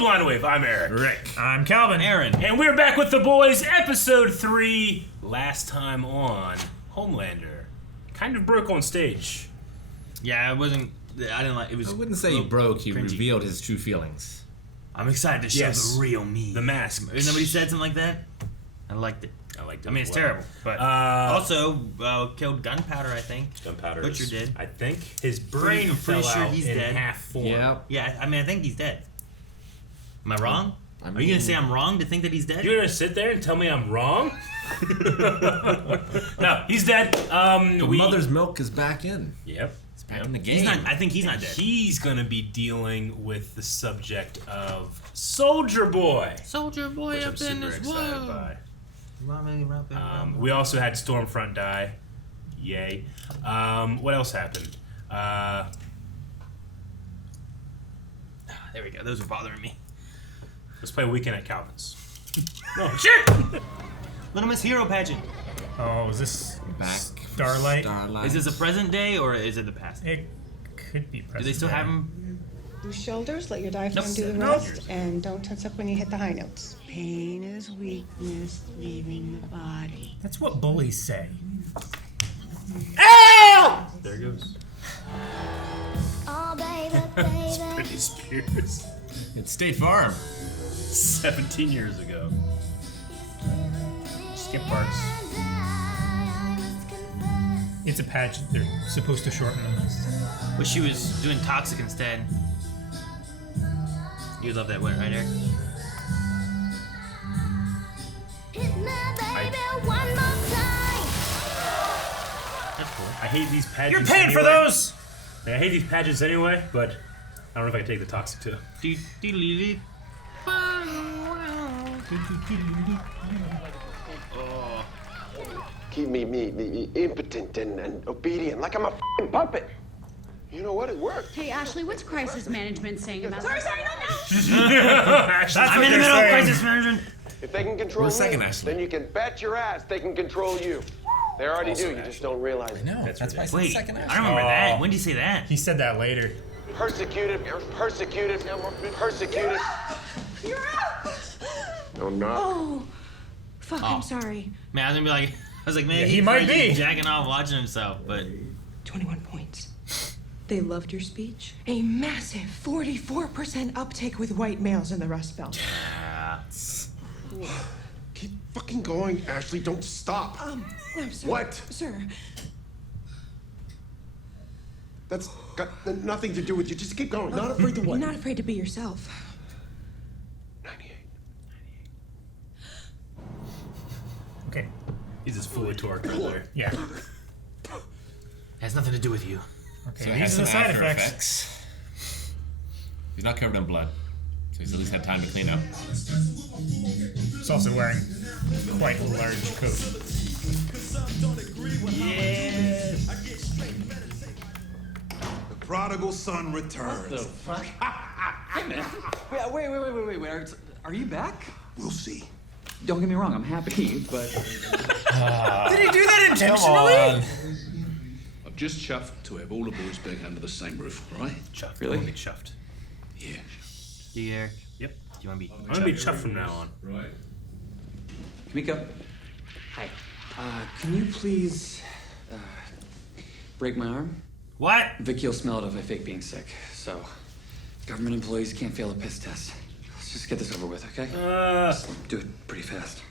Blind Wave. I'm Eric. Rick. I'm Calvin. Aaron. And we're back with the boys, episode 3. Last time on Homelander. Kind of broke on stage. Yeah, I didn't like it. Was. I wouldn't say he broke. He cringy. revealed his true feelings. I'm excited to show the real me. The mask. Nobody said something like that. I liked it. I mean, it's terrible, but also killed Gunpowder. I think Gunpowder. Butcher did. I think his brain fell sure out he's in dead. half form. Yeah. I mean, I think he's dead. Am I wrong? Are you gonna say I'm wrong to think that he's dead? You're gonna sit there and tell me I'm wrong? No, he's dead. Mother's milk is back in. Yep. It's back in the game. He's not. I think he's not dead. He's gonna be dealing with the subject of Soldier Boy. Soldier Boy Which I'm up in super this excited world. by. We We also had Stormfront die. Yay. What else happened? There we go. Those are bothering me. Let's play Weekend at Calvin's. Oh, shit! Little Miss Hero pageant. Oh, is this Back Starlight? Is this a present day or is it the past? It could be present. Do they still day. have them? Do shoulders, let your diaphragm Nope. do the Nope. rest, and don't tense up when you hit the high notes. Pain is weakness leaving the body. That's what bullies say. Ow! There it goes. Oh, baby, baby. Britney Spears. It's State Farm. 17 years ago. Skip parts. It's a pageant. They're supposed to shorten them. Wish she was doing Toxic instead. You love that one, right, Eric? Hit me, baby, one more time. That's cool. I hate these pageants. You're paying for anyway. those! I hate these pageants anyway, but I don't know if I can take the Toxic too. Oh. Keep me impotent and obedient, like I'm a f***ing puppet. You know what? It worked. Hey, Ashley, what's crisis management saying about Sorry, no. I'm in the middle of crisis management. If they can control Where's second me, Ashley? then you can bet your ass they can control you. They already do. You just don't realize it. No, that's why I said Wait, second I Ashley. remember that. When did you say that? He said that later. Persecuted. You're out! No, I'm not. Oh, fuck, I'm sorry. Man, I was gonna be like, I was like, man, Yeah, he might probably be. jacking off watching himself, but 21 points. They loved your speech. A massive 44% uptake with white males in the Rust Belt. Keep fucking going, Ashley. Don't stop. I'm sorry. What? Sir, That's got nothing to do with you. Just keep going. Not afraid to you're what? not afraid to be yourself. 98. Okay. He's just fully torqued right there. Yeah. has nothing to do with you. Okay, So it these has are the some side after effects. He's not covered in blood, so he's at least had time to clean up. He's also wearing quite a large coat. The prodigal son returns. Hey, man. Wait. Are you back? We'll see. Don't get me wrong, I'm happy, but... Did he do that intentionally? I'm just chuffed to have all the boys back under the same roof, right? Chuffed. Really? I'm gonna be chuffed. Yeah. Do you, Eric? Yep. Do you want to be? I'm gonna be chuffed from now on. Right. Kamiko? Hi. Can you please, break my arm? What? Vicky will smell it if I fake being sick, so... Government employees can't fail a piss test. Let's just get this over with, okay? Do it pretty fast.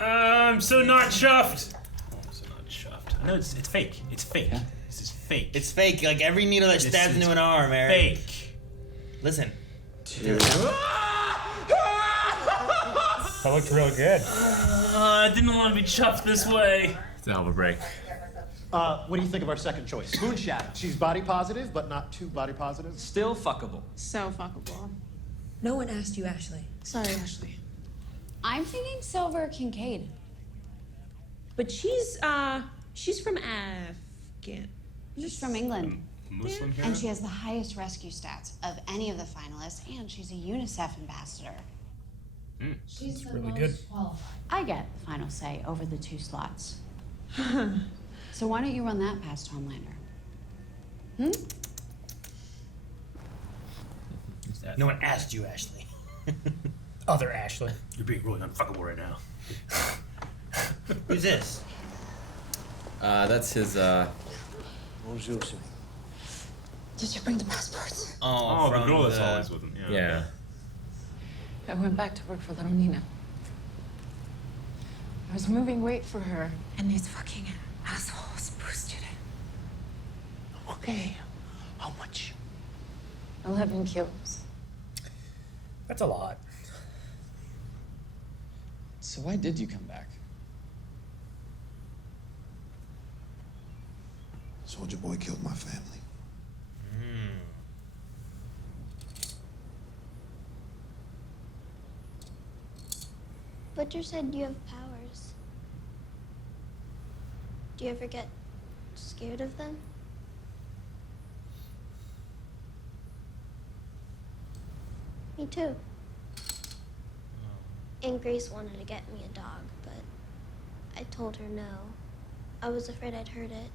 I'm so not chuffed. I'm so not chuffed. I know it's fake. It's fake. Yeah? This is fake. It's fake. Like every needle that This stabs is into an arm, Eric. fake. Listen. That looked real good. I didn't want to be chuffed this way. It's a hell of a break. What do you think of our second choice? Moonshot. She's body positive, but not too body positive. Still fuckable. So fuckable. No one asked you, Ashley. Sorry, Ashley. I'm thinking Silver Kincaid. But she's from Afghan. She's from England. Muslim hero? And she has the highest rescue stats of any of the finalists, and she's a UNICEF ambassador. She's the really most good. qualified. I get the final say over the 2 slots. So why don't you run that past Homelander? that. No one asked you, Ashley. Other Ashley. You're being really unfuckable right now. Who's this? That's his, Did you bring the passports? Oh, the from girl that's always with him. yeah. I went back to work for little Nina. I was moving weight for her, and these fucking assholes boosted it. Okay. How much? 11 kilos. That's a lot. So why did you come back? Soldier Boy killed my family. Butcher said you have powers. Do you ever get scared of them? Me too. And Grace wanted to get me a dog, but I told her no. I was afraid I'd hurt it.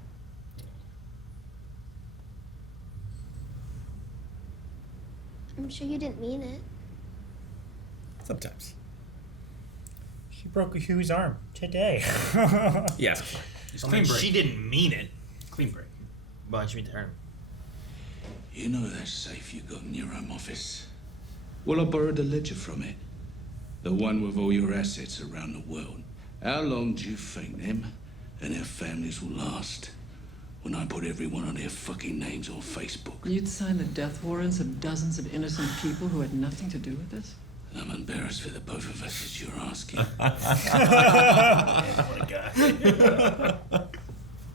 I'm sure you didn't mean it. Sometimes. She broke Hugh's arm today. Yes. I mean, she didn't mean it. Clean break. Why don't you mean to her? You know that safe you got in your home office? Well, I borrowed a ledger from it. The one with all your assets around the world. How long do you think them and their families will last when I put every one of their fucking names on Facebook? You'd sign the death warrants of dozens of innocent people who had nothing to do with this? I'm embarrassed for the both of us as you're asking. Oh my God.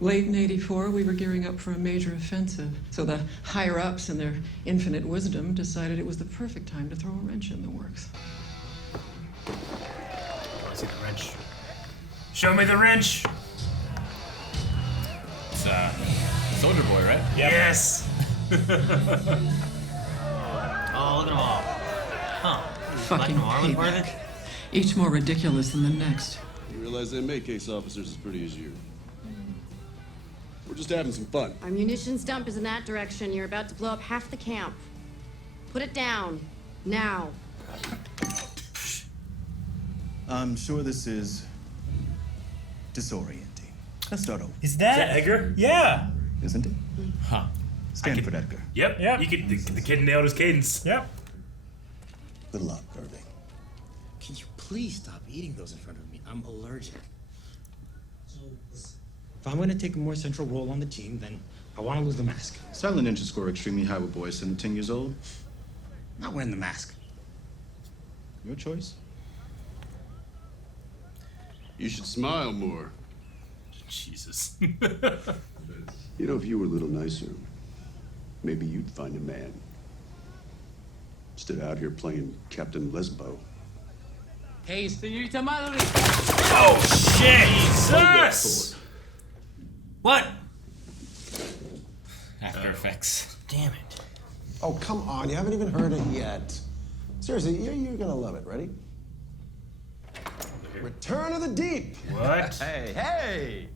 Late in '84, we were gearing up for a major offensive. So the higher-ups, in their infinite wisdom, decided it was the perfect time to throw a wrench in the works. I see the wrench. Show me the wrench. It's Soldier Boy, right? Yes. Oh, look at them all. Huh. Fucking payback. Each more ridiculous than the next. You realize they make case officers as pretty as you. We're just having some fun. Our munitions dump is in that direction. You're about to blow up half the camp. Put it down. Now. I'm sure this is disorienting. Let's start over. Is that Edgar? Yeah. Isn't it? Huh. Stanford Edgar. Yep. You could. The kid nailed his cadence. Yep. Good luck, Irving. Can you please stop eating those in front of me? I'm allergic. If I'm going to take a more central role on the team, then I want to lose the mask. Silent Ninja score extremely high with boys 7 to 10 years old. I'm not wearing the mask. Your choice. You should smile more. Jesus. You know, if you were a little nicer, maybe you'd find a man. Instead out here playing Captain Lesbo. Hey, Señorita Mallory. Oh, shit! Jesus! What? After Effects. Damn it. Oh, come on. You haven't even heard it yet. Seriously, you're gonna love it. Ready? Return of the Deep. What? Hey!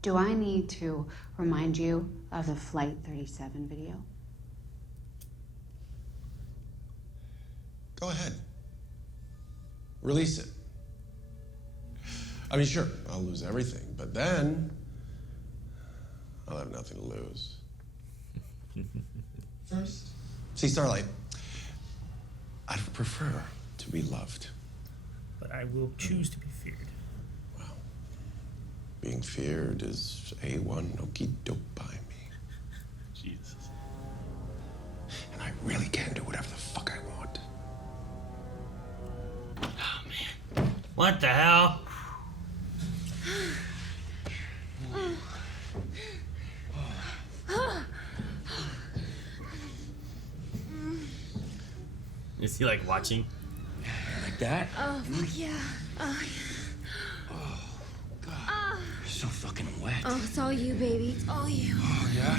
Do I need to remind you of the Flight 37 video? Go ahead. Release it. I mean, sure, I'll lose everything, but then I'll have nothing to lose. First. See, Starlight, I'd prefer to be loved. But I will choose to be feared. Being feared is A1 okie doke by me. Jesus. And I really can do whatever the fuck I want. Oh, man. What the hell? Is he like watching? Like that? Oh, fuck yeah. Oh, You're so fucking wet. oh, it's all you, baby. It's all you. Oh, yeah?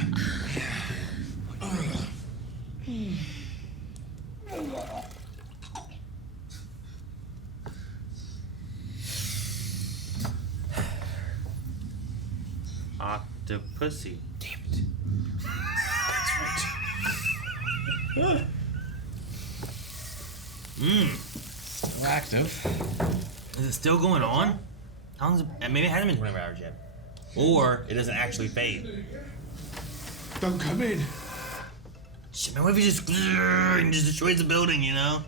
Octopussy. Damn it. That's right. Still active. Is it still going on? How long is it? Maybe it hasn't been 24 hours yet. Or it doesn't actually fade. Don't come in. Shit, man, what if he just destroys the building, you know?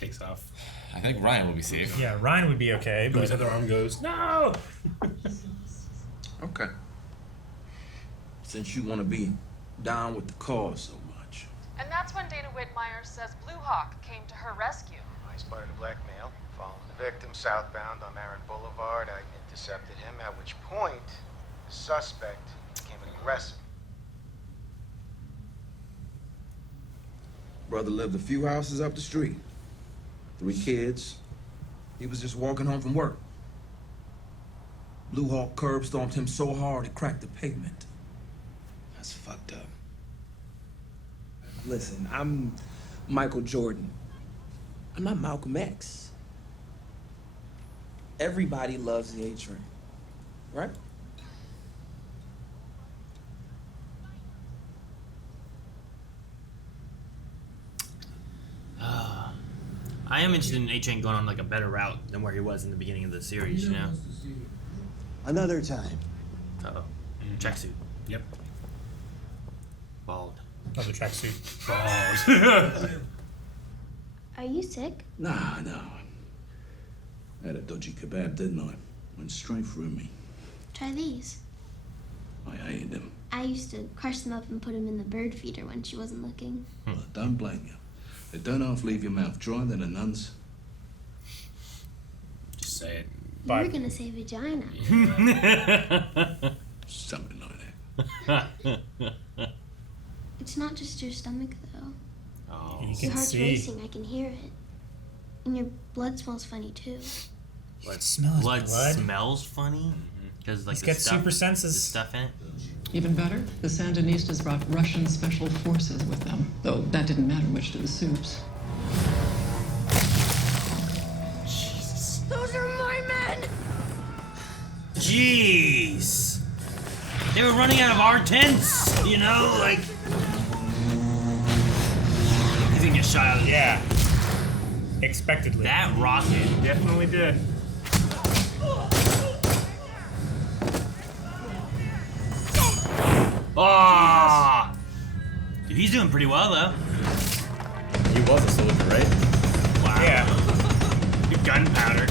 Takes off. I think Ryan will be safe. Yeah, Ryan would be okay, but His other arm goes, no! Okay. Since you want to be down with the cause so much. And that's when Dana Whitmire says Blue Hawk came to her rescue. I spotted a blackmail. Following the victim southbound on Marin Boulevard, I intercepted him, at which point the suspect became aggressive. Brother lived a few houses up the street. 3 kids. He was just walking home from work. Blue Hawk curb stomped him so hard it cracked the pavement. That's fucked up. Listen, I'm Michael Jordan. I'm not Malcolm X. Everybody loves the A Train, right? I am interested in A-Train going on like a better route than where he was in the beginning of the series, you know? Another time. Uh-oh. Tracksuit. Yep. Bald. Another tracksuit. Bald. Are you sick? Nah, no. I had a dodgy kebab, didn't I? Went straight through me. Try these. I hated them. I used to crush them up and put them in the bird feeder when she wasn't looking. Well, don't blame you. They don't half leave your mouth dry, they're the nuns. Just say it. You were gonna say vagina. Something like that. It's not just your stomach, though. Oh. You Your can heart's see. racing. I can hear it. And your blood smells funny, too. Blood blood. smells funny? Because like He's the got stuff, super senses. the stuff in it. Even better, the Sandinistas brought Russian special forces with them, though that didn't matter much to the soups. Jesus. Those are my men! Jeez. They were running out of our tents, you know, like. He's gonna get shot out of the Yeah. Expectedly. That rocket. Definitely did. Oh! Dude, he's doing pretty well, though. He was a soldier, right? Wow. Yeah. Good gunpowder.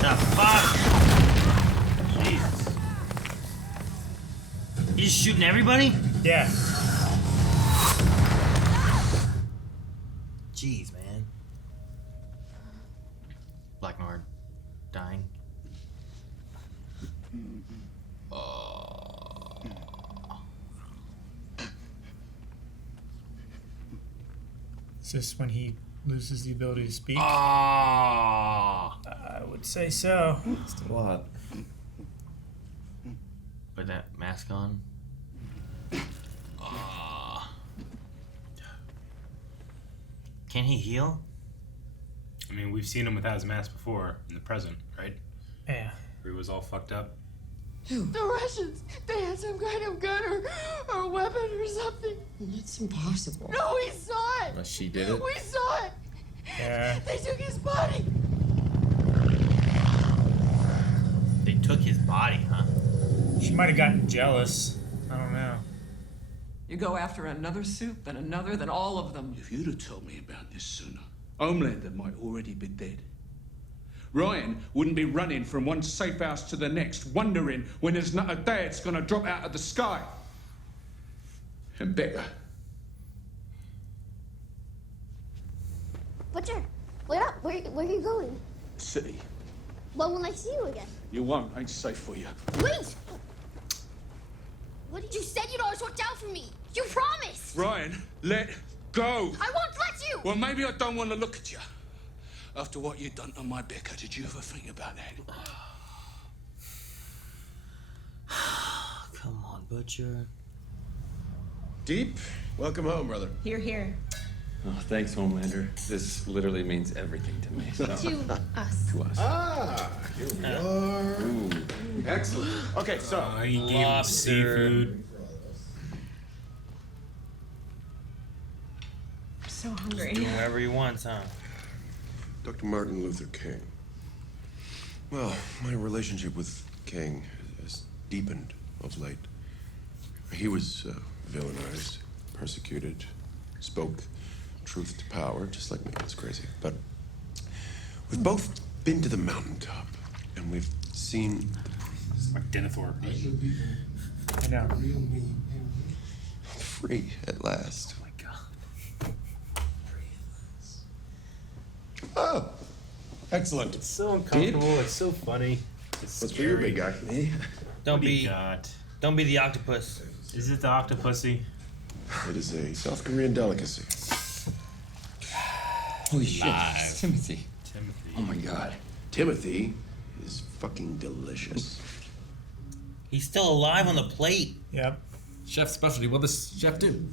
The fuck? Jesus. He's just shooting everybody? Yeah. Jeez, man. Blackmore dying. Is this when he loses the ability to speak? Ah. I would say so. Still a lot. Put that mask on. Ah. Can he heal? I mean, we've seen him without his mask before in the present, right? Yeah. Where he was all fucked up. The Russians, they had some kind of gun or weapon or something. That's impossible. No, we saw it. Well, she did it. We saw it. Yeah. They took his body. They took his body, huh? She might have gotten jealous. I don't know. You go after another soup, then another, then all of them. If you'd have told me about this sooner, Homelander might already be dead. Ryan wouldn't be running from one safe house to the next, wondering when his nut of dad's gonna drop out of the sky. And Becca. Butcher, wait up. Where are you going? City. When will I see you again? You won't. Ain't safe for you. Wait! What did you said you'd always watch out for me? You promised! Ryan, let go. I won't let you! Well, maybe I don't want to look at you. After what you've done to my Becca, did you ever think about that? Come on, Butcher. Deep, welcome home, brother. Here, here. Oh, thanks, Homelander. This literally means everything to me. So. To us. To us. Ah, here we are. Ooh. Excellent. Okay, so He gave him seafood. I'm so so hungry. Doing whatever he wants, huh? Dr. Martin Luther King. Well, my relationship with King has deepened of late. He was villainized, persecuted, spoke truth to power, just like me. It's crazy. But we've both been to the mountaintop, and we've seen It's like Denethor. I know. free at last. Oh my god. Oh, excellent. It's so uncomfortable. It's so funny. It's What's for you, big guy? Me? Don't What do you be got? Don't be the octopus. Is it the octopussy? It is a South Korean delicacy. Holy shit. Live. Timothy. Timothy. Oh my god. Timothy is fucking delicious. He's still alive on the plate. Yep. Chef specialty. What does chef do?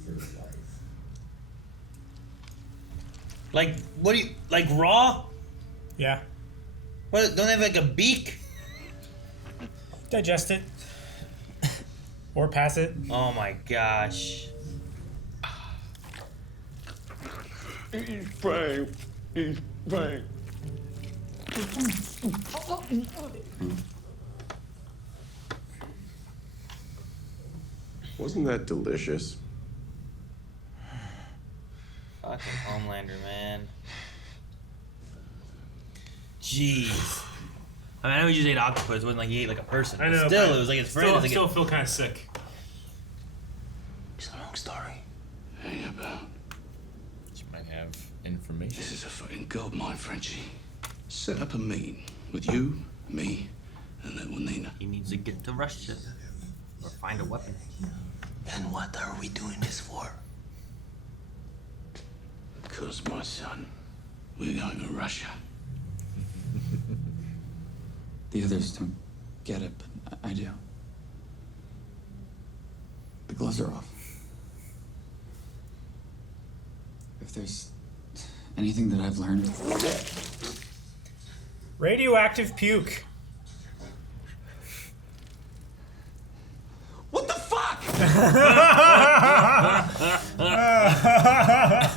Like, what do you like raw? Yeah. What? Don't they have like a beak? Digest it. Or pass it. Oh my gosh. He's praying. He's praying. Wasn't that delicious? Fucking Homelander, man. Jeez. I mean, I know he just ate octopus. It wasn't like he ate like a person. I know. Still, but it was like his friend. Still, It was like still feel kind of sick. It's a long story. Hang about. She might have information. This is a fucking goldmine, Frenchie. Set up a meeting with you, me, and little Nina. He needs to get to Russia or find a weapon. And what are we doing this for? Because, my son, we're going to Russia. The others don't get it, but I do. The gloves are off. If there's anything that I've learned, Radioactive puke. What the fuck? I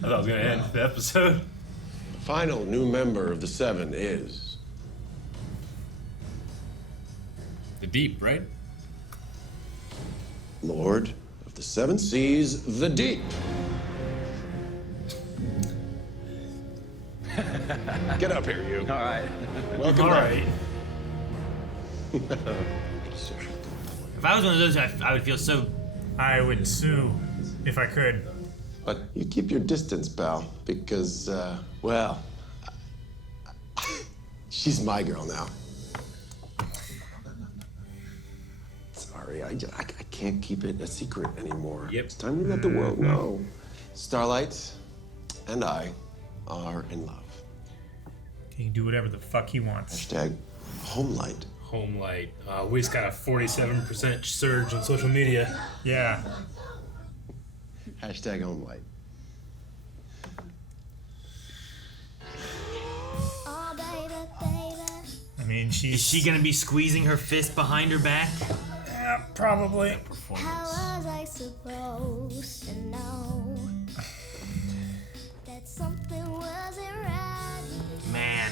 thought I was gonna end the episode. The final new member of the Seven is The Deep, right? Lord of the Seven Seas, the Deep. Get up here, you. all right. Welcome All back. right. If I was one of those, I would feel so. I would sue if I could. But you keep your distance, pal, because, well, she's my girl now. Sorry, I can't keep it a secret anymore. Yep. It's time to let the world know. Starlight and I are in love. He can do whatever the fuck he wants. Hashtag Homelight. Homelight. We just got a 47% surge on social media. Yeah. Hashtag Homelight. I mean, Is she gonna be squeezing her fist behind her back? Yeah, probably. How was I supposed to know that something wasn't right? Man.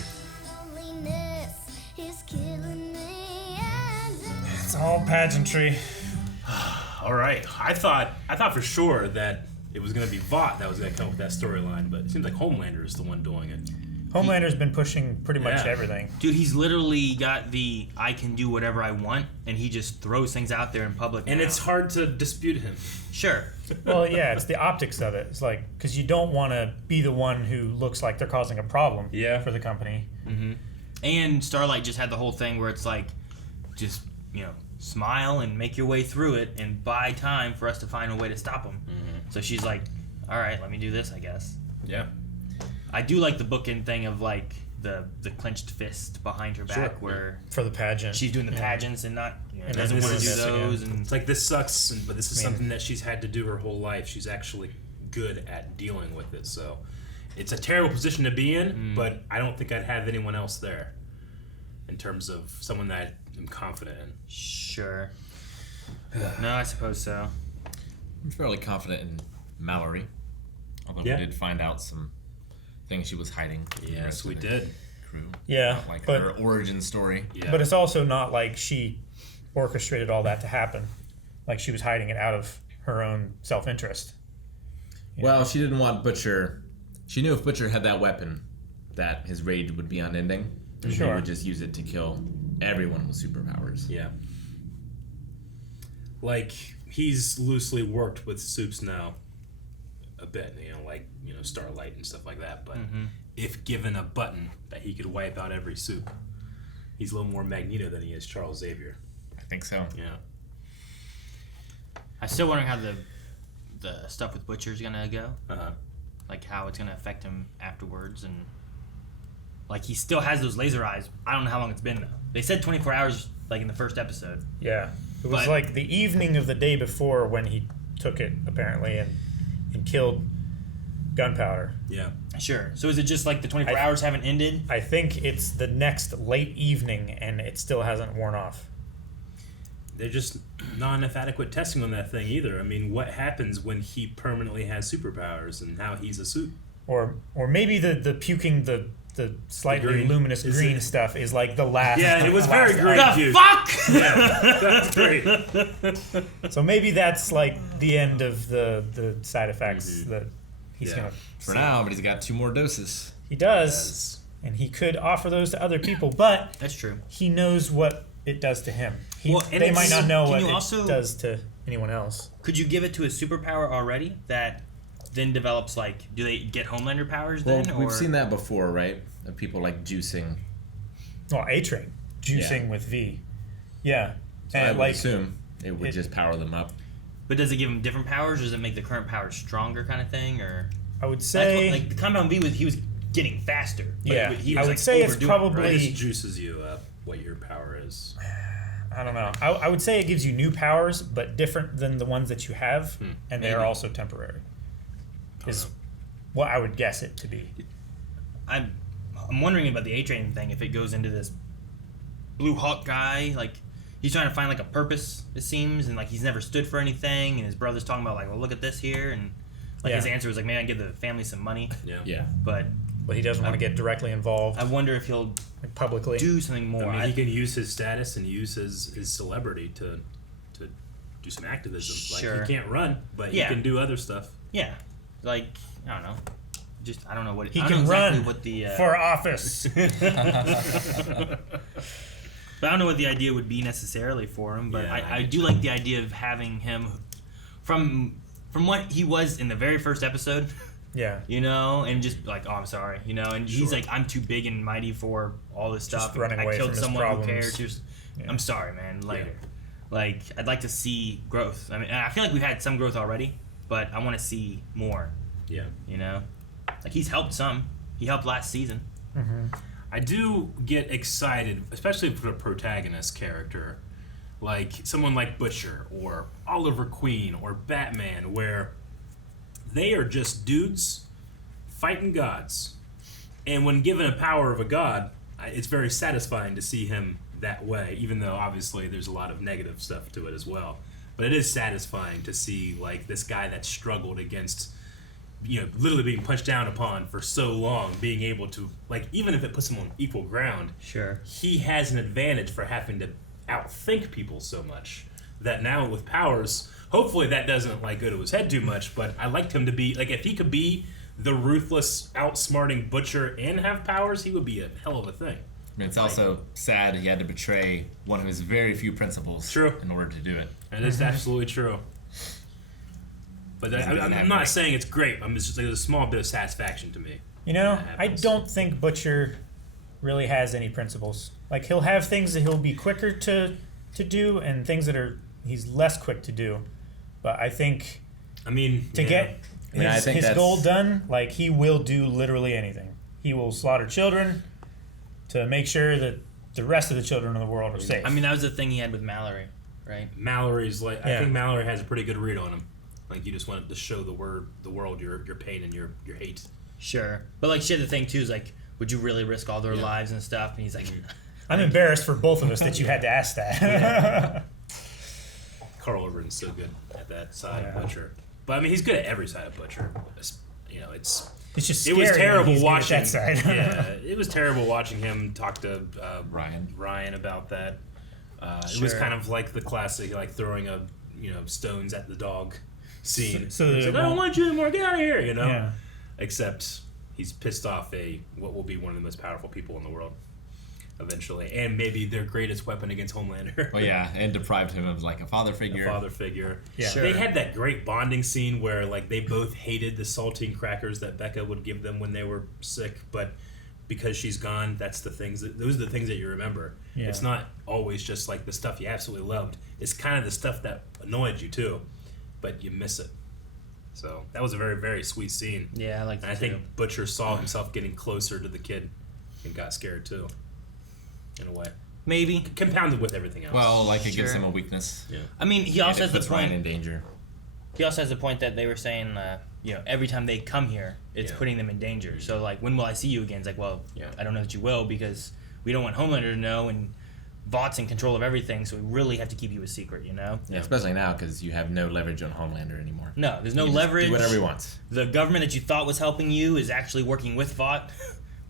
Loneliness is killing me, and It's all pageantry. All right. I thought for sure that it was gonna be Vought that was gonna come up with that storyline, but it seems like Homelander is the one doing it. Homelander's been pushing pretty much Yeah. everything. Dude, he's literally got the I can do whatever I want, and he just throws things out there in public. And now. it's hard to dispute him. Sure. Well, yeah, it's the optics of it. It's like, because you don't want to be the one who looks like they're causing a problem for the company. Mm-hmm. And Starlight just had the whole thing where it's like, just, smile and make your way through it and buy time for us to find a way to stop him. Mm-hmm. So she's like, all right, let me do this, I guess. Yeah. I do like the bookend thing of like the clenched fist behind her back Sure. where For the pageant. she's doing the Yeah. pageants and not And doesn't this want to do is- those. yeah. And It's like, this sucks, but this is Man. something that she's had to do her whole life. She's actually good at dealing with it. So it's a terrible position to be in, but I don't think I'd have anyone else there in terms of someone that I'm confident in. Sure. No, I suppose so. I'm fairly confident in Mallory. Although we did find out some things she was hiding. Yes, we did. Crew. Yeah, Not like but her origin story. Yeah. But it's also not like she orchestrated all that to happen. Like she was hiding it out of her own self-interest. Well, she didn't want Butcher. She knew if Butcher had that weapon, that his rage would be unending. And he Sure. would just use it to kill everyone with superpowers. Yeah. Like, he's loosely worked with Soups now a bit, like, Starlight and stuff like that. But if given a button that he could wipe out every Soup, he's a little more Magneto than he is Charles Xavier. I think so. Yeah. I'm still wondering how the stuff with Butcher's gonna go. Uh-huh. Like how it's gonna affect him afterwards, and like he still has those laser eyes. I don't know how long it's been though. They said 24 hours, like in the first episode. Yeah. It was But- like the evening of the day before when he took it, apparently, and killed Gunpowder. Yeah. Sure. So is it just like the 24 hours haven't ended? I think it's the next late evening, and it still hasn't worn off. They're just not enough adequate testing on that thing either. I mean, what happens when he permanently has superpowers and now he's a Soup? Or maybe the puking the slightly green. luminous Is green it- stuff is like the last. Yeah, it was the very last green. item. puke. Fuck! Yeah, that's great. So maybe that's like the end of the side effects that he's Yeah. gonna. For see. now, but he's got 2 more doses. He does, and he could offer those to other people, but That's true. he knows what it does to him. Well, and They it's- might not know can what you it also- does to anyone else. Could you give it to a superpower already that then develops like? Do they get Homelander powers Well, then? we've or? seen that before, right? Of people like juicing. Well, A-Train juicing Yeah. with V. Yeah, So I and would like assume it would just power them up. But does it give him different powers, or does it make the current powers stronger, kind of thing? Or I would That's say, what, like the Compound V he was getting faster. But Yeah, he I was, would like, say it's overdoing it, probably- right? It just juices you up what your power is. I don't know. I would say it gives you new powers, but different than the ones that you have, and they are maybe. also temporary. Is what I would guess it to be. I'm wondering about the A-Train thing, if it goes into this Blue Hawk guy, like he's trying to find like a purpose, it seems, and like he's never stood for anything, and his brother's talking about like, well, look at this here, and like Yeah. his answer was like, maybe I give the family some money. Yeah. But he doesn't want to get directly involved. I wonder if he'll publicly do something more. I mean, he can use his status and use his celebrity to do some activism. Sure. Like, he can't run, but Yeah. he can do other stuff. Yeah, like I don't know. Just I don't know what He I can don't know exactly run what the for office. But I don't know what the idea would be necessarily for him. But Yeah, I do like the idea of having him from what he was in the very first episode. Yeah. You know, and just like, oh, I'm sorry, you know, and he's Sure. like, I'm too big and mighty for all this Just stuff. running I away killed from his someone problems. who cares. Just, Yeah. I'm sorry, man. Later. Like, I'd like to see growth. I mean, I feel like we've had some growth already, but I want to see more. Yeah. You know, like he's helped some. He helped last season. I do get excited, especially for the protagonist character, like someone like Butcher or Oliver Queen or Batman, where they are just dudes fighting gods. And when given a power of a god, it's very satisfying to see him that way, even though obviously there's a lot of negative stuff to it as well. But it is satisfying to see like this guy that struggled against, literally being punched down upon for so long, being able to, like, even if it puts him on equal ground, Sure. he has an advantage for having to outthink people so much that now with powers, hopefully that doesn't like go to his head too much. But I liked him to be like, if he could be the ruthless, outsmarting Butcher and have powers, he would be a hell of a thing. I mean, it's also sad he had to betray one of his very few principles in order to do it. And it's absolutely true. But Because he doesn't I'm have not like- saying it's great. I'm just like, there's a small bit of satisfaction to me. I don't think Butcher really has any principles. Like he'll have things that he'll be quicker to do, and things that he's less quick to do. But I think, to get his goal done, like he will do literally anything. He will slaughter children to make sure that the rest of the children in the world are safe. I mean, that was the thing he had with Mallory, right? Mallory's like, I Yeah. think Mallory has a pretty good read on him. Like, you just wanted to show the world your pain and your hate. Sure. But like she had the thing too, is like, would you really risk all their lives and stuff? And he's like, I'm embarrassed for both of us that you had to ask that. Carl Urban's so good at that side of Butcher. But I mean, he's good at every side of Butcher. It's just it was scary when terrible he's good at watching. that side. Yeah, it was terrible watching him talk to Ryan about that. It was Sure. kind of like the classic, like throwing stones at the dog scene. So He's they like, I don't won't- want you anymore. Get out of here, Yeah. Except he's pissed off what will be one of the most powerful people in the world eventually, and maybe their greatest weapon against Homelander. Well, yeah, and deprived him of like a father figure. Yeah. Sure. They had that great bonding scene where like they both hated the saltine crackers that Becca would give them when they were sick, but because she's gone, those are the things that you remember. Yeah. It's not always just like the stuff you absolutely loved. It's kind of the stuff that annoyed you too, but you miss it. So that was a very, very sweet scene. Yeah, I like that And I too. think Butcher saw himself getting closer to the kid and got scared too. In a way. Maybe. Compounded with everything else. Well, like it gives him a weakness. Yeah. I mean, he also has the puts Ryan point. in danger. He also has the point that they were saying, every time they come here, it's Yeah. putting them in danger. So, like, when will I see you again? It's like, well, I don't know that you will because we don't want Homelander to know, and Vought's in control of everything, so we really have to keep you a secret, Yeah, especially now because you have no leverage on Homelander anymore. No, there's no He can just leverage. Do whatever he wants. The government that you thought was helping you is actually working with Vought.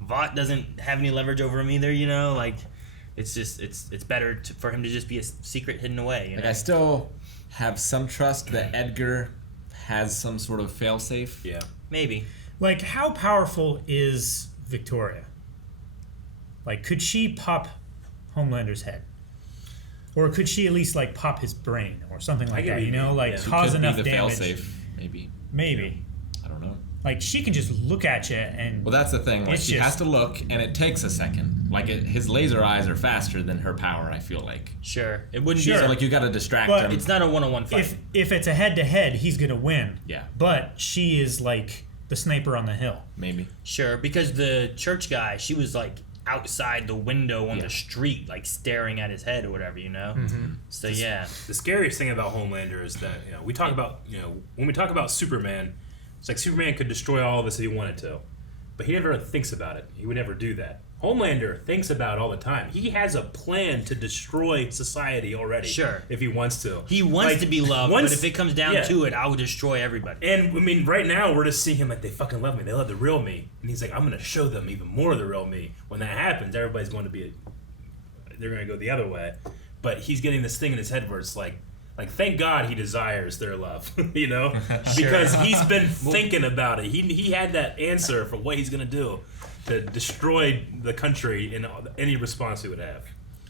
Vought doesn't have any leverage over him either, like... It's just it's better for him to just be a secret hidden away. Like I still have some trust that Edgar has some sort of failsafe. Yeah, maybe. Like, how powerful is Victoria? Like, could she pop Homelander's head, or could she at least like pop his brain or something like that? Like She cause could enough be the damage. failsafe, maybe. Maybe. I don't know. Like she can just look at you and. Well, that's the thing. Like it's she just- has to look, and it takes a second. Like his laser eyes are faster than her power. I feel like. Sure, it wouldn't So be. like you got to distract But him. It's not a one-on-one fight. If it's a head-to-head, he's gonna win. Yeah. But she is like the sniper on the hill. Maybe. Sure, because the church guy, she was like outside the window on the street, like staring at his head or whatever, Mhm. So yeah. The scariest thing about Homelander is that we talk about when we talk about Superman, it's like Superman could destroy all of us if he wanted to, but he never thinks about it. He would never do that. Homelander thinks about it all the time. He has a plan to destroy society already. Sure. If he wants to. He wants Like, to be loved, once- but if it comes down yeah. to it, I will destroy everybody. And I mean, right now we're just seeing him like they fucking love me. They love the real me, and he's like, I'm gonna show them even more of the real me. When that happens, everybody's going to be, they're gonna go the other way. But he's getting this thing in his head where it's like thank God he desires their love, because he's been thinking about it. He had that answer for what he's gonna do to destroy the country in any response he would have.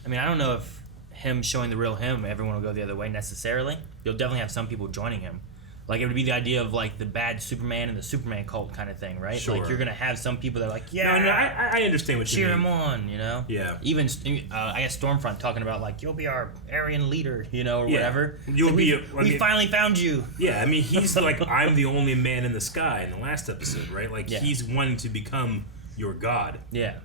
I mean, I don't know if him showing the real him, everyone will go the other way necessarily. You'll definitely have some people joining him. Like, it would be the idea of, like, the bad Superman and the Superman cult kind of thing, right? Sure. Like, you're going to have some people that are like, yeah, No, I understand what you cheer mean. him on, Yeah. Even, I guess Stormfront talking about, like, you'll be our Aryan leader, or Yeah. whatever. You'll Like, be. we finally found you. Yeah, I mean, he's like, I'm the only man in the sky in the last episode, right? Like, Yeah. he's wanting to become your god. Yeah.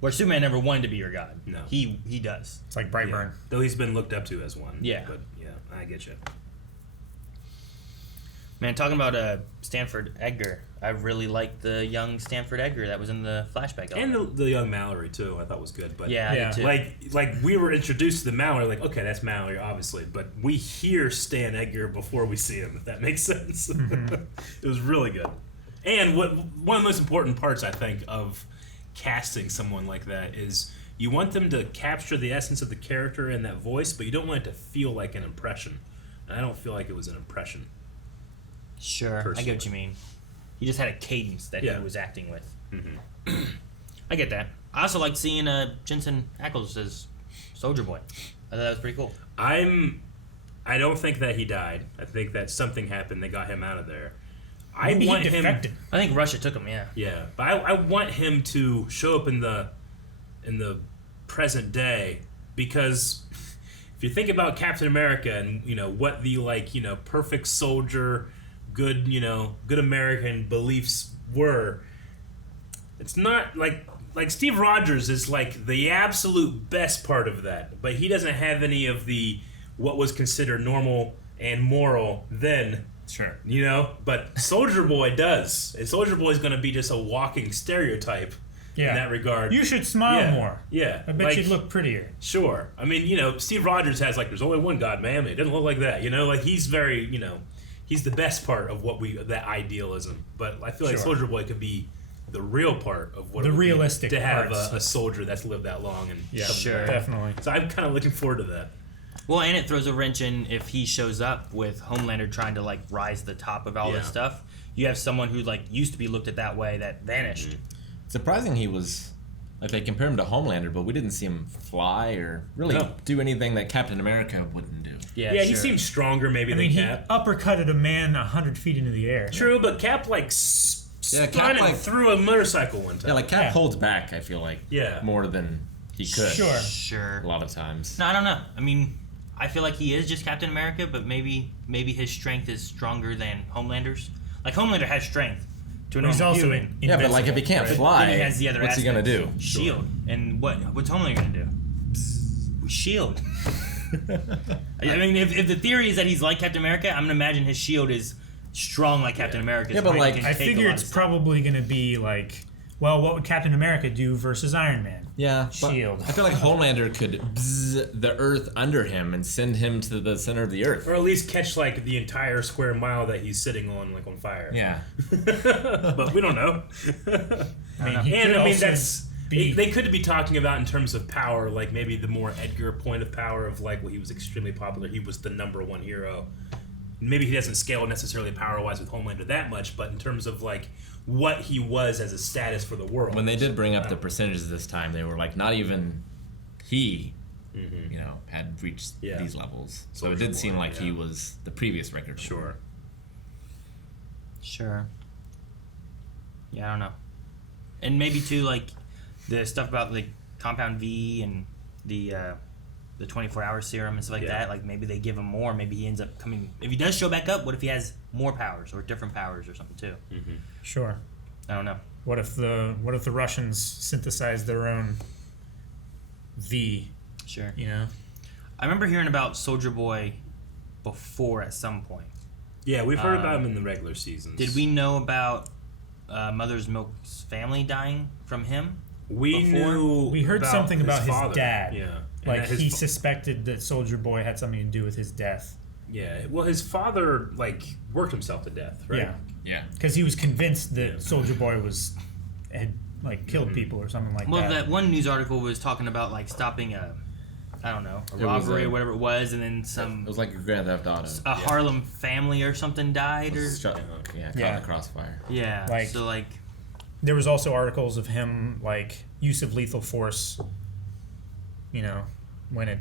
Where Superman never wanted to be your god. No. He does. It's like Brightburn. Yeah. Though he's been looked up to as one. Yeah. But, yeah, I get you. Man, talking about Stanford Edgar, I really liked the young Stanford Edgar that was in the flashback. And the young Mallory, too, I thought was good. But Yeah, I did too. Like we were introduced to the Mallory, like, okay, that's Mallory, obviously. But we hear Stan Edgar before we see him, if that makes sense. It was really good. And one of the most important parts, I think, of casting someone like that is you want them to capture the essence of the character and that voice, but you don't want it to feel like an impression. And I don't feel like it was an impression. Sure, I get what you mean. He just had a cadence that he was acting with. Mm-hmm. I get that. I also liked seeing Jensen Ackles as Soldier Boy. I thought that was pretty cool. I don't think that he died. I think that something happened that got him out of there. I Maybe he want him. defected. I think Russia took him. Yeah. Yeah, but I want him to show up in the present day, because if you think about Captain America and what the perfect soldier, good American beliefs were, it's not like Steve Rogers is like the absolute best part of that, but he doesn't have any of the what was considered normal and moral then. Sure. But Soldier Boy does. And Soldier Boy is going to be just a walking stereotype in that regard. You should smile more. Yeah. I bet you'd look prettier. Sure. I mean, Steve Rogers has, there's only one God, man. It doesn't look like that. He's very, he's the best part of that idealism. But I feel like Sure. Soldier Boy could be the real part of what The it would be realistic to have parts. a soldier that's lived that long and Yeah, comes sure. back. Definitely. So I'm kind of looking forward to that. Well, and it throws a wrench in if he shows up with Homelander trying to like rise to the top of all this stuff. You have someone who like used to be looked at that way that vanished. Surprising he was. Like, they compare him to Homelander, but we didn't see him fly or really do anything that Captain America wouldn't do. Yeah, he seems stronger maybe I mean, than he Cap. uppercutted a man 100 feet into the air. True, but Cap like spun it through a motorcycle one time. Yeah, like Cap holds back, I feel like. Yeah. More than he could. Sure. A lot of times. No, I don't know. I mean, I feel like he is just Captain America, but maybe his strength is stronger than Homelander's. Like, Homelander has strength to a He's normal also human. Yeah, but like if he can't But fly, then he has the other what's he gonna do? Shield. And what's Homelander gonna do? Shield. I mean, if the theory is that he's like Captain America, I'm gonna imagine his shield is strong like Captain America's. Yeah, but He like can I take a figure lot it's of stuff. probably going to be like, well, what would Captain America do versus Iron Man? Yeah, Shield. I feel like Homelander could bzz the Earth under him and send him to the center of the Earth. Or at least catch like the entire square mile that he's sitting on, like on fire. Yeah. But we don't know. That's they could be talking about in terms of power, like maybe the more Edgar point of power of like, well, he was extremely popular. He was the #1 hero. Maybe he doesn't scale necessarily power-wise with Homelander that much, but in terms of like what he was as a status for the world. When they did bring up the percentages this time, they were like, not even he, had reached these levels. So it did seem like he was the previous record. Sure. Sure. Yeah, I don't know. And maybe too, like the stuff about like Compound V and the 24-hour serum and stuff like that. Like maybe they give him more. Maybe he ends up coming. If he does show back up, what if he has more powers or different powers or something too? Sure. I don't know. What if the Russians synthesize their own V? Sure. You know. I remember hearing about Soldier Boy before at some point. Yeah, we've heard about him in the regular seasons. Did we know about Mother's Milk's family dying from him? We knew. We heard something about his father. dad. Yeah. Like he suspected that Soldier Boy had something to do with his death. Yeah. Well, his father like worked himself to death, right? Yeah. Yeah. Because he was convinced that Soldier Boy had like killed people or something like that. Well, that one news article was talking about like stopping a robbery or whatever it was, and then It was like a Grand Theft Auto. a Harlem family or something died, or Caught in the crossfire. Yeah. Like- so like, there was also articles of him like use of lethal force. When it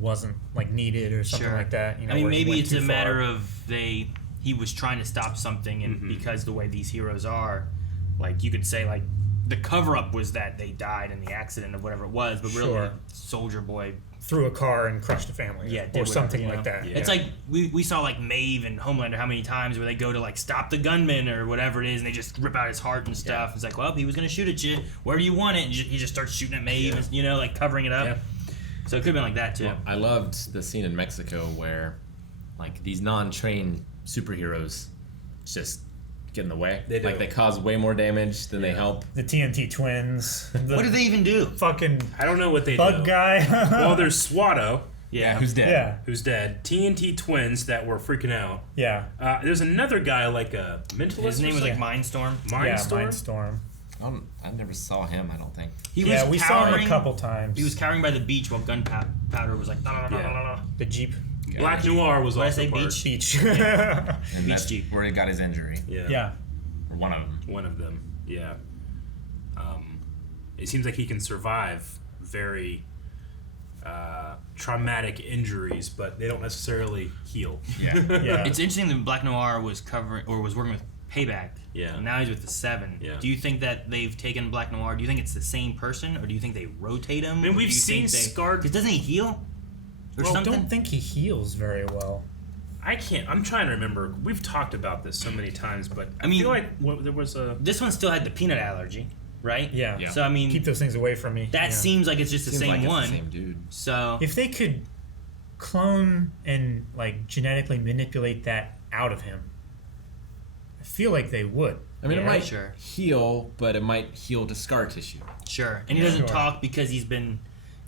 wasn't like needed or something sure. like that. I mean, where he maybe went it's too a matter far. of he was trying to stop something, and because the way these heroes are, like you could say like the cover up was that they died in the accident of whatever it was, but really Sure. Soldier Boy threw a car and crushed a family. did or whatever, something like that. It's like we saw like Maeve and Homelander how many times where they go to like stop the gunman or whatever it is, and they just rip out his heart and stuff. It's like, well, he was gonna shoot at you. Where do you want it? And he just starts shooting at Maeve, and, like covering it up. Yeah. So it could have been like that too. Well, I loved the scene in Mexico where, like, these non-trained superheroes just get in the way. They do. Like, they cause way more damage than they help. The TNT twins. What do they even do? Fucking I don't know what they bug do. guy. Well, there's Swatto. Yeah. Who's dead? Yeah. Who's dead? TNT twins that were freaking out. Yeah. There's another guy like a mentalist. His name or was like something? Mindstorm. Mindstorm. I never saw him, I don't think. He Yeah, was we saw him a cowering- couple times. He was cowering by the beach while gunpowder was like, The Jeep. Black Noir was What did I also say, part. Beach. And Beach that's Jeep. where he got his injury. Yeah. Yeah. Or one of them. One of them. Yeah. It seems like he can survive very traumatic injuries, but they don't necessarily heal. Yeah. Yeah. It's interesting that Black Noir was working with Payback. Yeah. And now he's with the Seven. Yeah. Do you think that they've taken Black Noir? Do you think it's the same person, or do you think they rotate him? I mean, Or we've do you seen think Scar- Because doesn't he heal? Or Well, I something? don't think he heals very well. I'm trying to remember. We've talked about this so many times, but I mean, feel like there was a. This one still had the peanut allergy, right? Yeah. Yeah. So I mean, Keep those things away from me. that Yeah. seems like it's just the Seems same like it's one. the same dude. So If they could clone and like genetically manipulate that out of him, I feel like they would. I mean, Yeah, it might sure. heal, but it might heal to scar tissue. sure, and he doesn't Sure. talk because he's been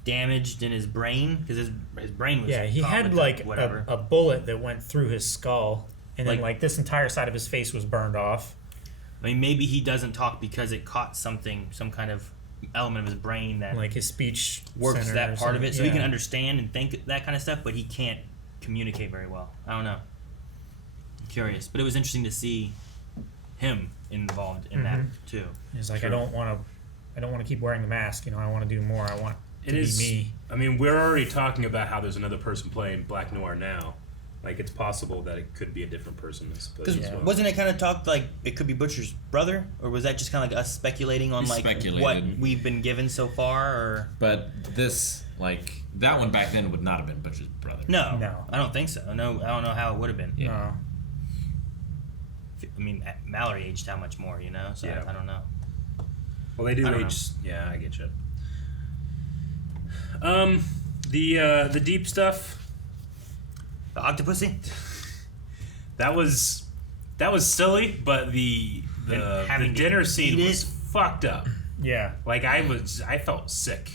damaged in his brain because his brain was Yeah, he caught had with like whatever. a bullet that went through his skull, and then like this entire side of his face was burned off. I mean, maybe he doesn't talk because it caught something, some kind of element of his brain that like his speech works that part of it, so he yeah. can understand and think that kind of stuff, but he can't communicate very well. I don't know. I'm curious, but it was interesting to see him involved in that too. He's like, I don't want to keep wearing the mask. You know, I want to do more. I want it to be me. I mean, we're already talking about how there's another person playing Black Noir now. Like, it's possible that it could be a different person. I suppose. As well. Wasn't it kind of talked like it could be Butcher's brother, or was that just kind of like us speculating on like what we've been given so far? Or but this like that one back then would not have been Butcher's brother. No, I don't think so. No, I don't know how it would have been. Yeah. No. I mean, Mallory aged how much more, you know? So I don't know. Well, they do age. Yeah, I get you. The deep stuff. The Octopussy. That was silly, but the dinner scene was fucked up. Yeah. Like I felt sick.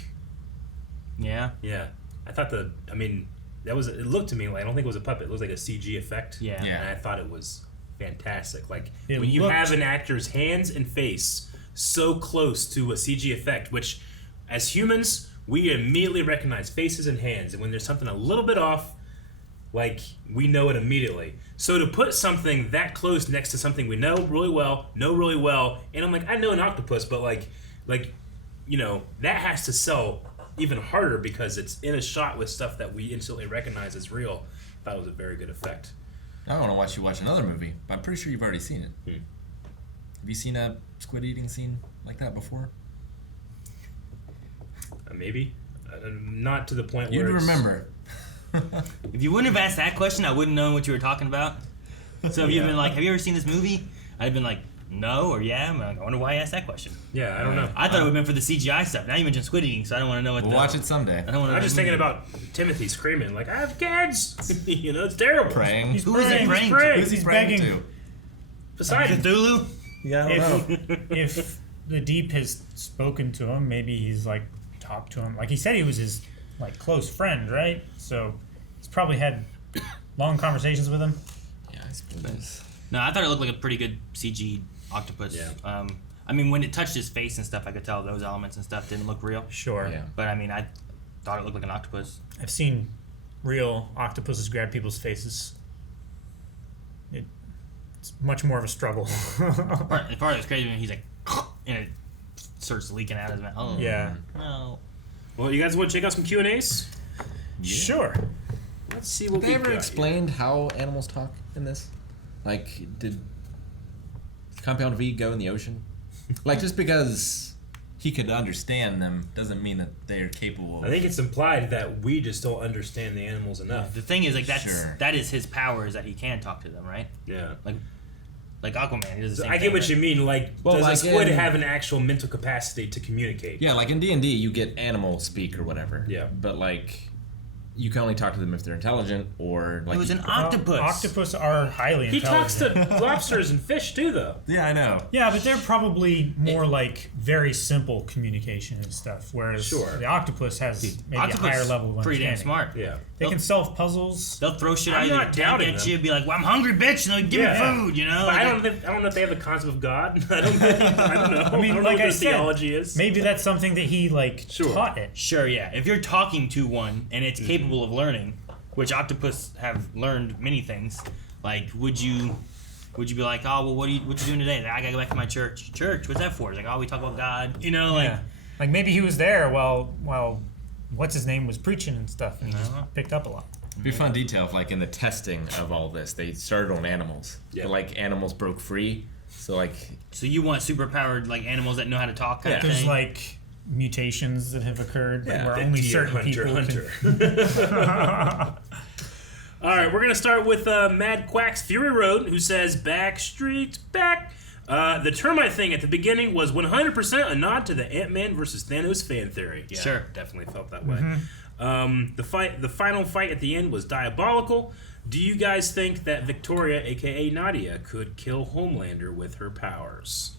Yeah. Yeah. I thought it looked to me like, I don't think it was a puppet. It looked like a CG effect. Yeah. And I thought it was fantastic. Like It when you looked- have an actor's hands and face so close to a CG effect, which as humans we immediately recognize faces and hands, and when there's something a little bit off, like we know it immediately. So to put something that close next to something we know really well, and I'm like, I know an octopus, but like you know, that has to sell even harder because it's in a shot with stuff that we instantly recognize as real. I thought it was a very good effect. I want to watch another movie, but I'm pretty sure you've already seen it. Have you seen a squid eating scene like that before? Maybe. Not to the point You'd where remember. If you wouldn't have asked that question, I wouldn't know what you were talking about. So if you'd been like, have you ever seen this movie? I'd have been like, no, or yeah. I'm like, I wonder why you asked that question. Yeah, I don't know. I thought it would have been for the CGI stuff. Now you mentioned squid eating, so I don't want to know what We'll watch it someday. I don't want to I'm just thinking about Timothy screaming, like, I have kids! You know, it's terrible. Praying. He's Who is he praying to? Who's he praying begging. to? Poseidon. Cthulhu? Yeah, I don't know. If the Deep has spoken to him, maybe he's like talked to him. Like he said, he was his like close friend, right? So he's probably had long conversations with him. Yeah, I suppose. No, I thought it looked like a pretty good CG octopus. Yeah. I mean, when it touched his face and stuff, I could tell those elements and stuff didn't look real. Sure. Yeah. But I mean, I thought it looked like an octopus. I've seen real octopuses grab people's faces. It's much more of a struggle. The part that's crazy when he's like, and it starts leaking out of his mouth. Oh, Yeah. No. Well, you guys want to check out some Q&As? Sure. Let's see what Did they we ever got explained how animals talk in this? Like, did Compound V go in the ocean? Like, just because he could understand them doesn't mean that they are capable. I think it's implied that we just don't understand the animals enough. The thing is, like, Sure. that is his power, is that he can talk to them, right? Yeah. Like Aquaman, he does the So same I thing, get what right? you mean. Like, Well, does like a squid in- have an actual mental capacity to communicate? Yeah, like in D&D, you get animal speak or whatever. Yeah. But, like, you can only talk to them if they're intelligent or, like... It was an octopus. Octopus are highly He talks intelligent. to lobsters and fish too, though. Yeah, I know. Yeah, but they're probably more like very simple communication and stuff, whereas Sure. the octopus has maybe Octopus a higher level of pretty damn understanding. smart. Yeah. They can solve puzzles. They'll throw shit I'm out of not their tank doubting at them. you and be like, well, I'm hungry, bitch, and they'll give Yeah. me food, you know? But Like, I don't know if they have the concept of God. I don't know. I mean, don't know like what I their said, theology is. maybe that's something that he like Sure. taught it. Sure, yeah. If you're talking to one and it's capable of learning, which octopus have learned many things, like would you be like, oh well, what you doing today? Like, I gotta go back to my church. Church? What's that for? It's like, oh, we talk about God. You know, like Yeah. Like maybe he was there while what's his name was preaching and stuff, and he just picked up a lot. It'd be a fun detail if, like, in the testing of all this, they started on animals. Yeah. But, like, animals broke free. So, like... So you want superpowered like animals that know how to talk kind of There's thing? like mutations that have occurred Yeah, where The only deer certain people hunter. All right, we're gonna start with Mad Quacks Fury Road, who says Backstreet's back. The termite thing at the beginning was 100% a nod to the Ant-Man versus Thanos fan theory. Yeah, Sure. definitely felt that way. The final fight at the end was diabolical. Do you guys think that Victoria, aka Nadia, could kill Homelander with her powers?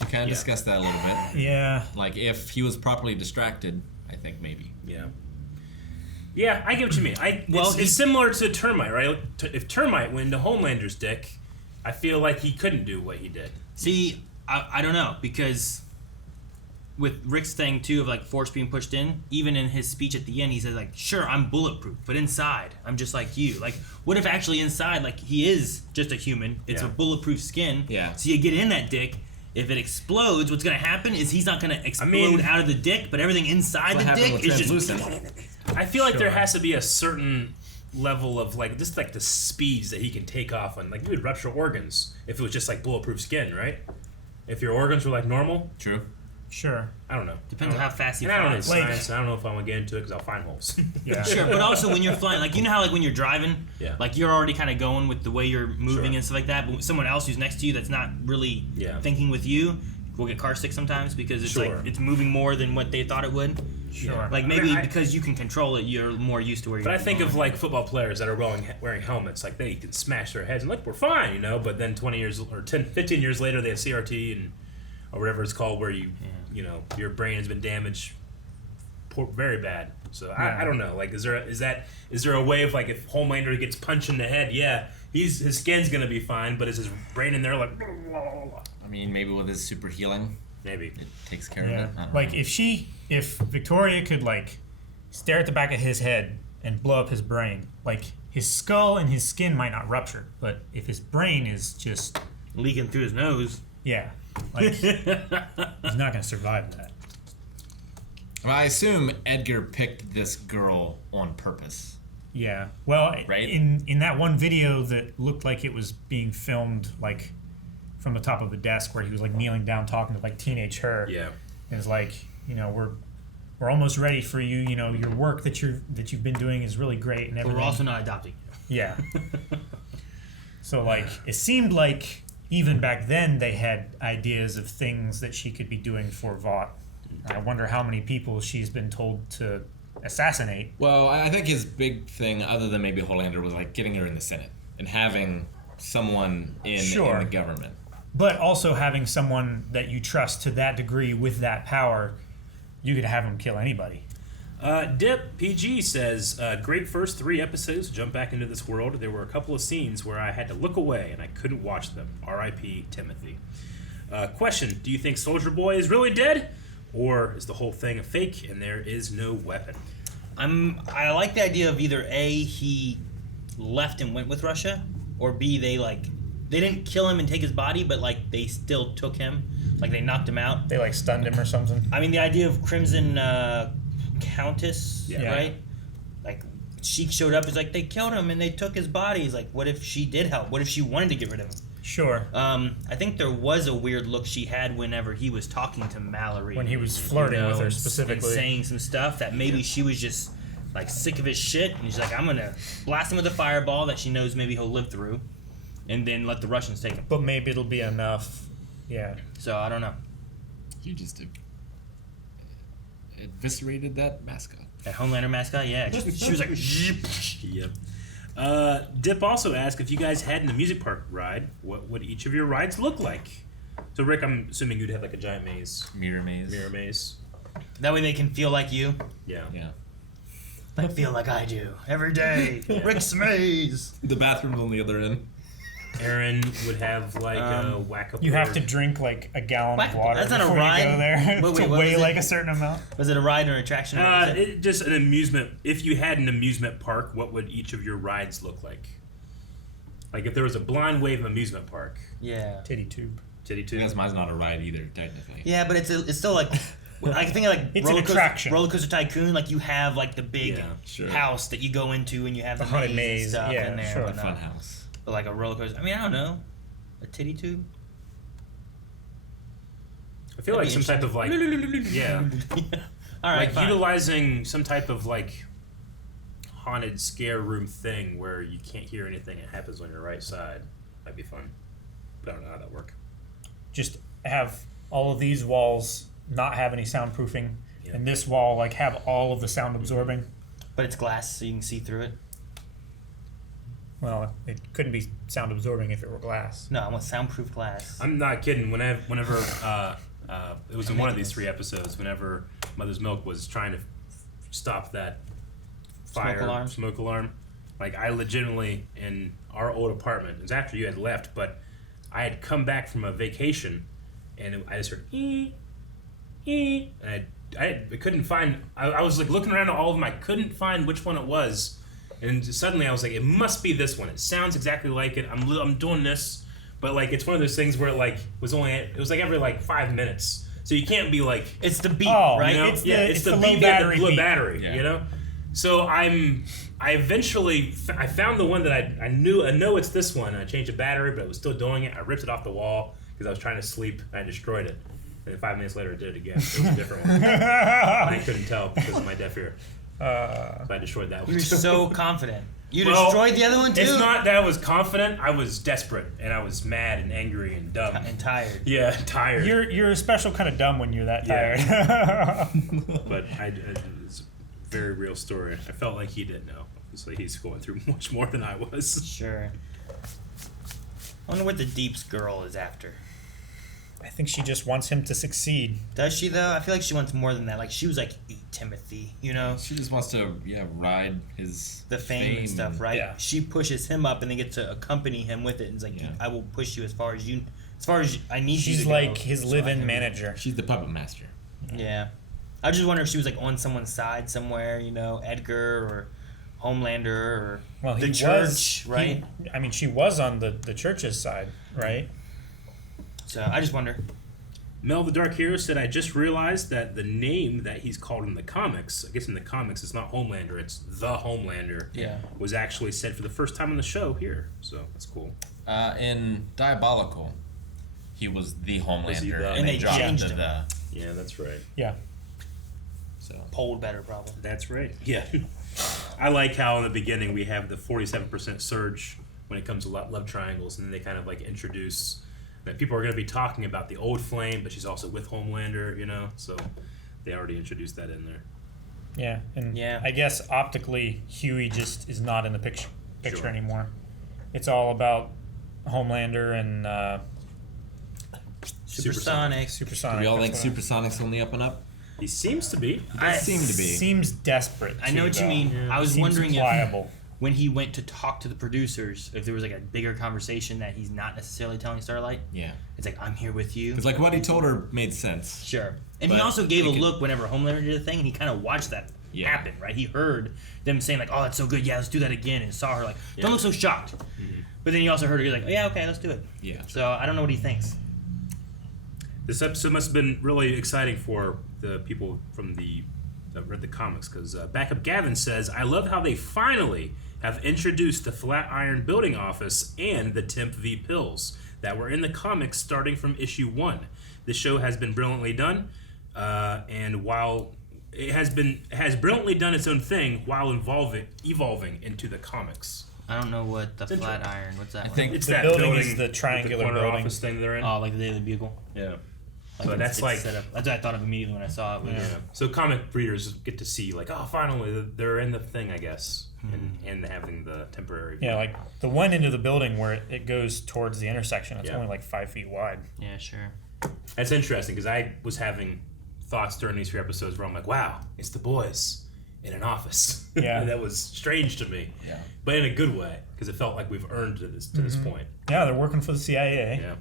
We kind of discussed that a little bit. Yeah. Like, if he was properly distracted, I think maybe. Yeah. Yeah, I get what you mean. It's similar to Termite, right? If Termite went into Homelander's dick, I feel like he couldn't do what he did. See, I don't know, because with Rick's thing too of like force being pushed in, even in his speech at the end, he says like, "Sure, I'm bulletproof, but inside, I'm just like you." Like, what if actually inside, like he is just a human? It's a bulletproof skin. Yeah. So you get in that dick. If it explodes, what's gonna happen is he's not gonna explode out of the dick, but everything inside the dick is just. I feel like there has to be a certain level of like just like the speeds that he can take off on. Like you would rupture organs if it was just like bulletproof skin, right? If your organs were like normal. True. Sure. I don't know. Depends on how fast you fly. I don't know flies. science. I don't know if I want to get into it because I'll find holes. Yeah. Sure, but also when you're flying, like you know how like when you're driving, like you're already kind of going with the way you're moving and stuff like that. But someone else who's next to you that's not really thinking with you will get car sick sometimes because it's like it's moving more than what they thought it would. Sure. Like maybe because you can control it, you're more used to where you're. But I think of like football players that are wearing helmets, like they can smash their heads and look, we're fine, you know. But then 20 years or 10, 15 years later, they have CRT and or whatever it's called, where you know your brain has been damaged, very bad. So I don't know. Like, is there a way of like if Homelander gets punched in the head, his skin's gonna be fine, but is his brain in there like? I mean, maybe with his super healing, maybe it takes care of it. I don't Like know. if Victoria could like stare at the back of his head and blow up his brain, like his skull and his skin might not rupture, but if his brain is just leaking through his nose, like he's not gonna survive that. Well, I assume Edgar picked this girl on purpose. Yeah. Well, right? in that one video that looked like it was being filmed like from the top of the desk where he was like kneeling down talking to like teenage her. Yeah. And it's like, you know, we're almost ready for you, you know, your work that you've been doing is really great and everything. But we're also not adopting you. Yeah. So like it seemed like even back then they had ideas of things that she could be doing for Vought. I wonder how many people she's been told to assassinate. Well, I think his big thing, other than maybe Hollander, was like getting her in the Senate and having someone in the government. But also having someone that you trust to that degree with that power, you could have him kill anybody. Dip PG says, great first 3 episodes to jump back into this world. There were a couple of scenes where I had to look away and I couldn't watch them. R.I.P. Timothy. Question, do you think Soldier Boy is really dead? Or is the whole thing a fake and there is no weapon? I like the idea of either A, he left and went with Russia, or B, they didn't kill him and take his body, but like they still took him. Like they knocked him out. They like stunned him or something. I mean, the idea of Crimson Countess, Yeah. right? Like she showed up, it's like they killed him and they took his body. It's like, what if she did help? What if she wanted to get rid of him? Sure. I think there was a weird look she had whenever he was talking to Mallory. When he was flirting with her specifically. And saying some stuff that maybe she was just like sick of his shit. And she's like, I'm going to blast him with a fireball that she knows maybe he'll live through. And then let the Russians take him. But maybe it'll be enough. Yeah. So I don't know. You just eviscerated that mascot. That Homelander mascot? Yeah. She was like, yep. Dip also asked if you guys had an amusement park ride, what would each of your rides look like? So Rick, I'm assuming you'd have like a giant maze. Mirror maze. Mirror maze. That way they can feel like you. Yeah. Yeah. Like feel like I do every day. Rick's maze. The bathroom's on the other end. Aaron would have like a whack up. You have to drink like a gallon of water That's not a before ride. you go there Wait, to what weigh was it? like a certain amount. Was it a ride or an attraction? Just an amusement. If you had an amusement park, what would each of your rides look like? Like if there was a blind wave amusement park. Yeah. Titty tube. Titty tube. I guess mine's not a ride either, technically. Yeah, but it's still like I can think of like It's an attraction. Roller Coaster Tycoon. Like you have like the big Yeah, sure. house that you go into and you have The the haunted maze maze, and stuff yeah, in there. sure. But, Fun house. but like a roller coaster. I mean, I don't know. A titty tube. I feel That'd like be some type of like yeah. All right, like fine. utilizing some type of like haunted scare room thing where you can't hear anything that happens on your right side. That'd be fun. But I don't know how that work. Just have all of these walls not have any soundproofing, and this wall like have all of the sound absorbing. But it's glass, so you can see through it. Well, it couldn't be sound absorbing if it were glass. No, I want soundproof glass. I'm not kidding. Whenever it was in one of these 3 episodes, whenever Mother's Milk was trying to stop that fire, smoke alarm. Like, I legitimately, in our old apartment, it was after you had left, but I had come back from a vacation, and I just heard, and I couldn't find, I was like looking around at all of them, I couldn't find which one it was, and suddenly I was like, it must be this one. It sounds exactly like it. I'm doing this, but like, it's one of those things where it like was like every like 5 minutes. So you can't be like, it's the beat, right? You know? It's it's the low beat battery and the beat. battery, Yeah. you know? So I eventually I found the one that I know it's this one. I changed the battery, but it was still doing it. I ripped it off the wall because I was trying to sleep. And I destroyed it. And then 5 minutes later, it did it again. It was a different one. I couldn't tell because of my deaf ear. So I destroyed that one. You're too. so confident. You destroyed the other one too? It's not that I was confident. I was desperate, and I was mad and angry and dumb and tired. Yeah, tired. You're a special kind of dumb when you're that tired. But it's a very real story. I felt like he didn't know. So he's going through much more than I was. Sure. I wonder what the Deep's girl is after. I think she just wants him to succeed. Does she though? I feel like she wants more than that. Like she was like, eat Timothy, you know? She just wants to ride his the fame and stuff, right? Yeah. She pushes him up and they get to accompany him with it. And it's like, I will push you as far as I need you to She's go. like his So I live-in can- manager. She's the puppet master. Yeah. I just wonder if she was like on someone's side somewhere, you know, Edgar or Homelander or Well, the he church, was, right? She was on the church's side, right? So I just wonder. Mel the Dark Hero said, I just realized that the name that he's called in the comics, I guess in the comics it's not Homelander, it's the Homelander, Yeah. was actually said for the first time on the show here. So that's cool. In Diabolical, he was the Homelander, Was he the- and they dropped changed the him. Yeah, that's right. Yeah. So Polled better, probably. That's right. Yeah. I like how in the beginning we have the 47% surge when it comes to love triangles, and then they kind of like introduce that people are going to be talking about the old Flame, but she's also with Homelander, you know? So they already introduced that in there. Yeah, and I guess optically, Huey just is not in the picture Sure. anymore. It's all about Homelander and Supersonic. Supersonic. Do we all think that's what Supersonic's on the up and up? He seems to be. Seem to be. Seems desperate. I know too, what you though. mean. Yeah. I was Seems wondering pliable. if when he went to talk to the producers, if there was like a bigger conversation that he's not necessarily telling Starlight. Yeah. It's like, I'm here with you. Because like what he told her made sense. Sure. And he But also gave a it could- look whenever Homelander did a thing, and he kind of watched that happen, right? He heard them saying like, "Oh, that's so good. Yeah, let's do that again," and saw her like, "Don't look so shocked." But then he also heard her like, "Oh, yeah, okay, let's do it." Yeah. So I don't know what he thinks. This episode must have been really exciting for the people from that read the comics, because Backup Gavin says, I love how they finally have introduced the Flatiron Building Office and the Temp V pills that were in the comics starting from issue 1. The show has been brilliantly done, and while it has brilliantly done its own thing while evolving into the comics. I don't know what the Flatiron. What's that? I think It's the that building building is the with triangular corner building. office thing they're in. Oh, like the Daily Bugle. Yeah. Like So that's it's like set up. That's what I thought of immediately when I saw it. Yeah. So comic readers get to see like, oh, finally they're in the thing, I guess, and having the temporary. Yeah, like the one end of the building where it goes towards the intersection. It's Yeah. only like 5 feet wide. Yeah, sure. That's interesting because I was having thoughts during these 3 episodes where I'm like, wow, it's the boys in an office. Yeah. That was strange to me. Yeah. But in a good way because it felt like we've earned to this point. Yeah, they're working for the CIA. Yeah.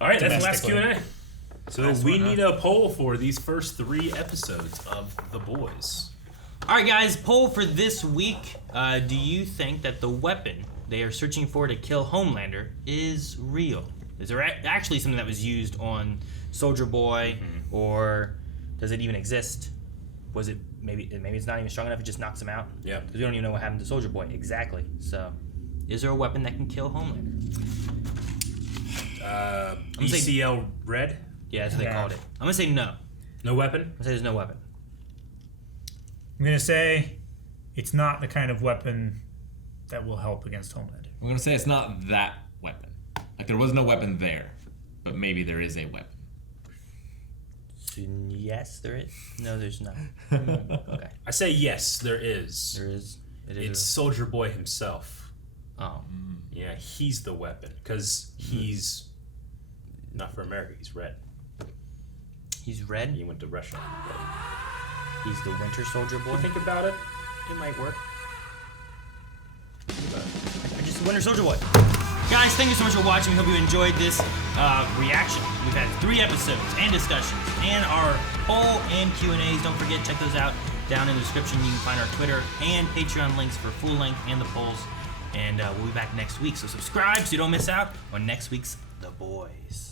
All right, that's the last Domestically. Q&A. So Last we one, need a poll for these first 3 episodes of The Boys. All right, guys. Poll for this week. Do you think that the weapon they are searching for to kill Homelander is real? Is there actually something that was used on Soldier Boy, or does it even exist? Was it maybe it's not even strong enough? It just knocks him out. Yeah. Because we don't even know what happened to Soldier Boy exactly. So, is there a weapon that can kill Homelander? BCL Red? Yeah, that's what they called it. I'm gonna say no. No weapon? I'm gonna say there's no weapon. I'm going to say it's not the kind of weapon that will help against Homelander. I'm gonna say it's not that weapon. Like there was no weapon there, but maybe there is a weapon. So, yes, there is. No, there's not. Okay. I say yes, there is. There is. It's Soldier Boy himself. Oh. Yeah, he's the weapon because he's not for America. He's red. He's red? He went to Russia. He's the Winter Soldier Boy? You think about it. It might work. I just Winter Soldier Boy. Guys, thank you so much for watching. We hope you enjoyed this reaction. We've had 3 episodes and discussions and our poll and Q&As. Don't forget, check those out down in the description. You can find our Twitter and Patreon links for full length and the polls. And we'll be back next week. So subscribe so you don't miss out on next week's The Boys.